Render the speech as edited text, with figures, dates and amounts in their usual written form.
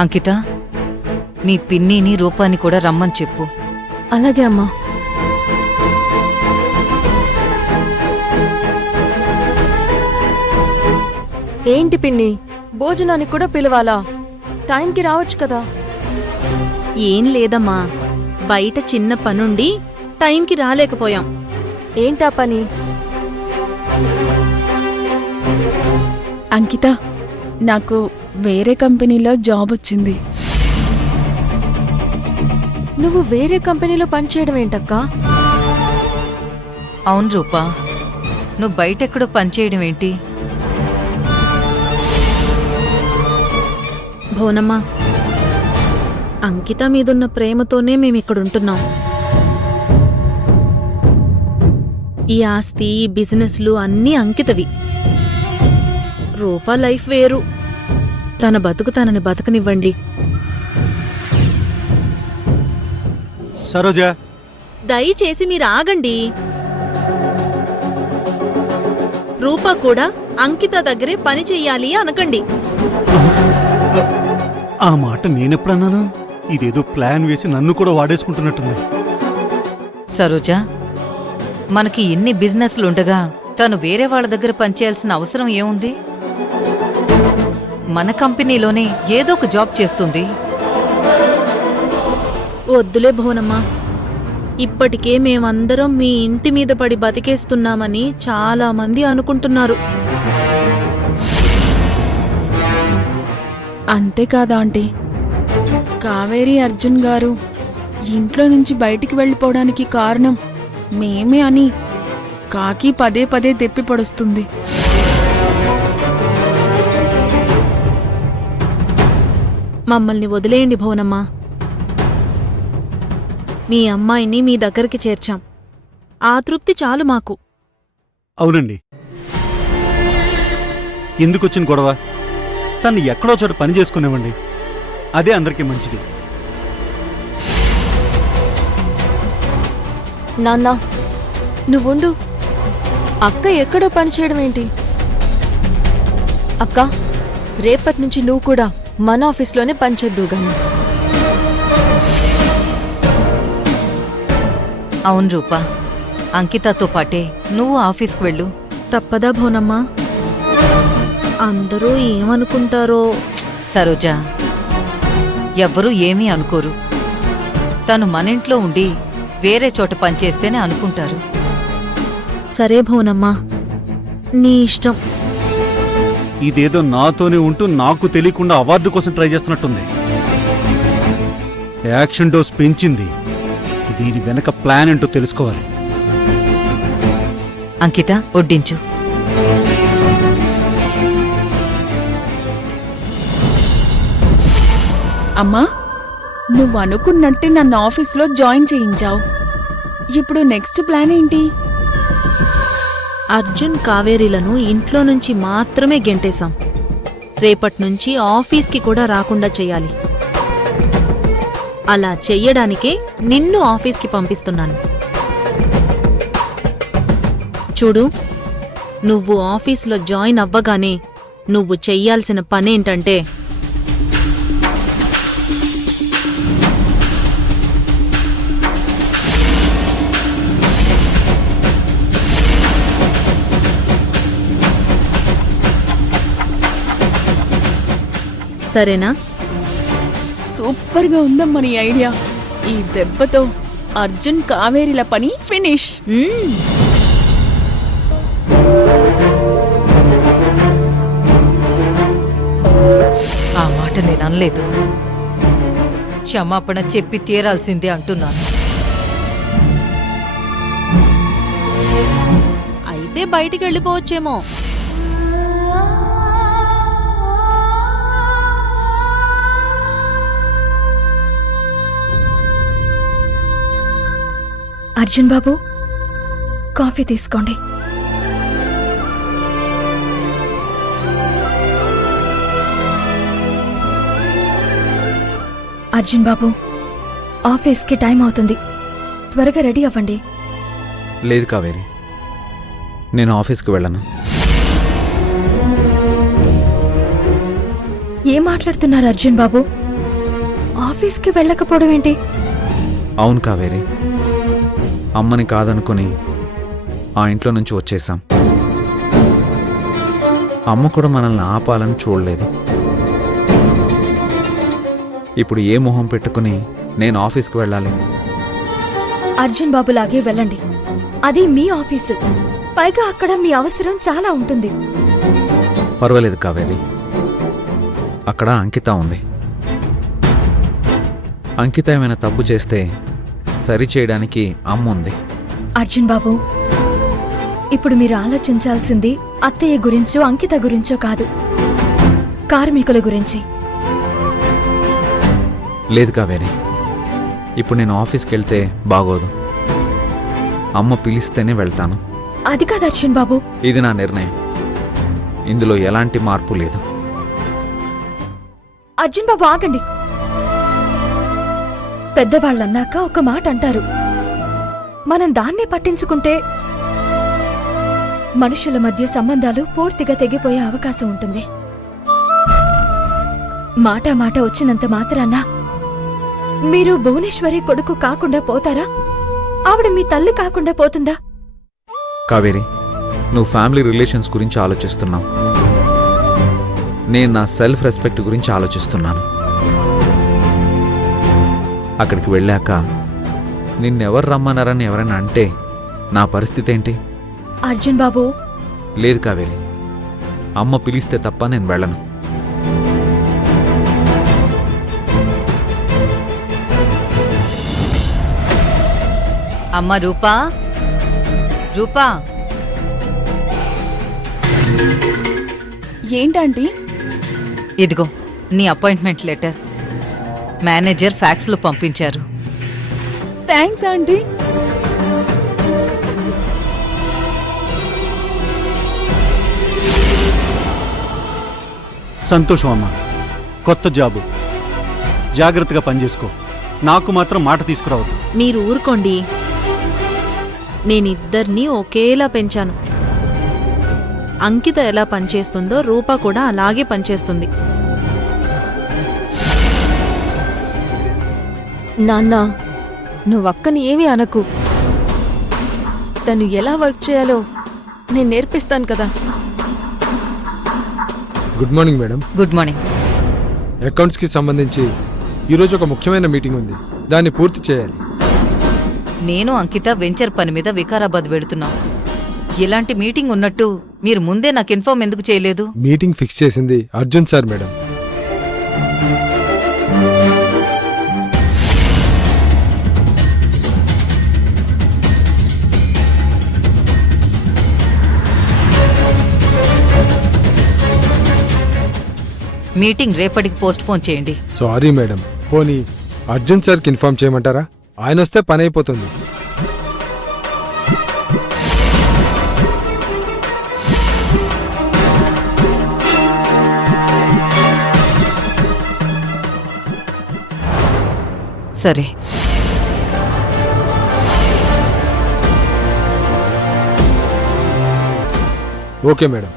అంకిత, మీ పిన్నిని రూపాన్ని కూడా రమ్మని చెప్పు. అలాగే అమ్మా. ఏంటి పిన్ని, భోజనానికి కూడా పిలవాలా? టైంకి రావచ్చు కదా. ఏం లేదమ్మా, బయట చిన్న పనుండి టైంకి రాలేకపోయాం. ఏంటా పని? అంకిత, నాకు వేరే కంపెనీలో జాబ్ వచ్చింది. నువ్వు వేరే కంపెనీలో పనిచేయడం ఏంటక్కా? అవును రూపా, నువ్వు బయటెక్కడో పనిచేయడం ఏంటి? భోనమ్మా, అంకిత మీదున్న ప్రేమతోనే మేమిక్కడుంటున్నాం. ఈ ఆస్తి, ఈ బిజినెస్లు అన్నీ అంకితవి. రూపా లైఫ్ వేరు. తన బతుకు తనని బతకనివ్వండి. సరోజా, దయచేసి మీరు ఆగండి. రూపా కూడా అంకిత దగ్గరే పని చెయ్యాలి అనకండి. ఆ మాట నేనెప్పుడన్నాను? ఇదేదో ప్లాన్ వేసి నన్ను కూడా వాడేసుకుంటున్నట్టుంది. సరోజా, మనకి ఎన్ని బిజినెస్లుండగా తను వేరే వాళ్ళ దగ్గర పనిచేయాల్సిన అవసరం ఏముంది? మన కంపెనీలోనే ఏదో ఒక జాబ్ చేస్తుంది. వద్దులే భోనమ్మా, ఇప్పటికే మేమందరం మీ ఇంటి మీద పడి బతికేస్తున్నామని చాలా మంది అనుకుంటున్నారు. అంతేకాదా ఆంటీ, కావేరి అర్జున్ గారు ఇంట్లో నుంచి బయటికి వెళ్ళిపోవడానికి కారణం మేమే అని కాకి పదే పదే దెప్పి పడుస్తుంది. మమ్మల్ని వదిలేయండి భోనమ్మా. మీ అమ్మాయిని మీ దగ్గరికి చేర్చాం. ఆ తృప్తి చాలు మాకు. అవునండి, ఎందుకొచ్చిన గొడవ? తను ఎక్కడో చోట పని చేసుకునేవ్వండి, అదే అందరికీ మంచిది. నాన్నా, నువ్వుండు. అక్క ఎక్కడో పనిచేయడం ఏంటి? అక్క, రేపటి నుంచి నువ్వు కూడా మన ఆఫీస్లోనే పనిచేద్దు గాని. అవును రూపా, అంకితతో పాటే నువ్వు ఆఫీస్కు వెళ్ళు. తప్పదా భోనమ్మా? అందరూ ఏమనుకుంటారో. సరోజా, ఎవ్వరూ ఏమీ అనుకోరు. తను మనింట్లో ఉండి వేరే చోట పనిచేస్తేనే అనుకుంటారు. సరే భోనమ్మా, నీ ఇష్టం. ఇదేదో నాతోనే ఉంటూ నాకు తెలియకుండా అవార్డు కోసం ట్రై చేస్తున్నట్టుంది. యాక్షన్ డోస్ పెంచింది. దీని వెనక ప్లాన్ ఏంటో తెలుసుకోవాలి. అంకిత, వడ్డించు. అమ్మా, నువ్వు అనుకున్నట్టే నన్ను ఆఫీస్లో జాయిన్ చేయించావు. ఇప్పుడు నెక్స్ట్ ప్లాన్ ఏంటి? అర్జున్, కావేరీలను ఇంట్లో నుంచి మాత్రమే గెంటేశాం. రేపట్నుంచి ఆఫీస్కి కూడా రాకుండా చెయ్యాలి. అలా చెయ్యడానికే నిన్ను ఆఫీస్కి పంపిస్తున్నాను. చూడు, నువ్వు ఆఫీసులో జాయిన్ అవ్వగానే నువ్వు చెయ్యాల్సిన పనేంటంటే, సరేనా? సూపర్గా ఉందమ్మా నీ ఐడియా. ఈ దెబ్బతో అర్జున్, కావేరిల పని ఫినిష్. ఆ మాట నేను అనలేదు. క్షమాపణ చెప్పి తీరాల్సిందే అంటున్నాను. అయితే బయటికి వెళ్ళిపోవచ్చేమో. అర్జున్ బాబు, కాఫీ తీసుకోండి. అర్జున్ బాబు, ఆఫీస్కి టైం అవుతుంది, త్వరగా రెడీ అవ్వండి. లేదు కావేరి, నేను ఆఫీస్కి వెళ్ళను. ఏం మాట్లాడుతున్నారు అర్జున్ బాబు? ఆఫీస్కి వెళ్ళకపోవడం ఏంటి? అవును కావేరి, అమ్మని కాదనుకుని ఆ ఇంట్లో నుంచి వచ్చేసాం. అమ్మ కూడా మనల్ని ఆపాలని చూడలేదు. ఇప్పుడు ఏ మొహం పెట్టుకుని నేను ఆఫీస్కి వెళ్ళాలి? అర్జున్ బాబులాగే వెళ్ళండి. అది మీ ఆఫీసు. పైగా అక్కడ మీ అవసరం చాలా ఉంటుంది. పర్వాలేదు కావేరి, అక్కడ అంకిత ఉంది. అంకిత ఏమైనా తప్పు చేస్తే సరిచేయడానికి అమ్మ ఉంది. అర్జున్ బాబు, ఇప్పుడు మీరు ఆలోచించాల్సింది అత్తయ్య గురించో అంకిత గురించో కాదు, కార్మికుల గురించి. లేదు కావేరి, ఇప్పుడు నేను ఆఫీస్కి వెళ్తే బాగోదు. అమ్మ పిలిస్తేనే వెళ్తాను. అది కాదు అర్జున్ బాబు. ఇది నా నిర్ణయం. ఇందులో ఎలాంటి మార్పు లేదు. అర్జున్ బాబు ఆగండి. పెద్దవాళ్ళన్నాక ఒక మాట అంటారు. మనం దాన్నే పట్టించుకుంటే మనుషుల మధ్య సంబంధాలు పూర్తిగా తెగిపోయే అవకాశం ఉంటుంది. మాట వచ్చినంత మాత్రాన మీరు భువనేశ్వరి కొడుకు కాకుండా పోతారా? ఆవిడ మీ తల్లి కాకుండా పోతుందా? కావేరి, నువ్వు ఫ్యామిలీ రిలేషన్స్ గురించి ఆలోచిస్తున్నావు. నేను నా సెల్ఫ్ రెస్పెక్ట్ గురించి ఆలోచిస్తున్నాను. అక్కడికి వెళ్ళాక నిన్నెవరు రమ్మన్నారని ఎవరైనా అంటే నా పరిస్థితి ఏంటి? అర్జున్ బాబు, లేదు కావేరి, అమ్మ పిలిస్తే తప్ప నేను వెళ్ళను. అమ్మ రూపా, రూపా, ఏంటంటీ? ఇదిగో నీ అపాయింట్మెంట్ లెటర్. మేనేజర్ ఫ్యాక్స్లో పంపించారు. Thanks aunty. సంతోషం అమ్మా. కొత్త జాబు, జాగ్రత్తగా పనిచేసుకో. నాకు మాత్రం మాట తీసుకురావద్దు. మీరు ఊరుకోండి. నేనిద్దరినీ ఒకేలా పెంచాను. అంకిత ఎలా పనిచేస్తుందో రూప కూడా అలాగే పనిచేస్తుంది. నాన్న, నువ్వక్కని ఏమీ అనకు. తను ఎలా వర్క్ చేయాలో నేను నేర్పిస్తాను కదా. Good morning madam. Good morning. అకౌంట్స్కి సంబంధించి ఈరోజు ఒక ముఖ్యమైన మీటింగ్ ఉంది, దాన్ని పూర్తి చేయాలి. నేను అంకిత వెంచర్ పని మీద వికారాబాద్ వెడుతున్నాం. ఇలాంటి మీటింగ్ ఉన్నట్టు మీరు ముందే నాకు ఇన్ఫార్మ్ ఎందుకు చేయలేదు? మీటింగ్ ఫిక్స్ చేసింది అర్జున్ సార్ మేడం. మీటింగ్ రేపటికి పోస్ట్ పోన్ చేయండి. Sorry madam. పోనీ అర్జున్ సార్కి ఇన్ఫార్మ్ చేయమంటారా? ఆయన వస్తే పని అయిపోతుంది. సరే. Okay madam.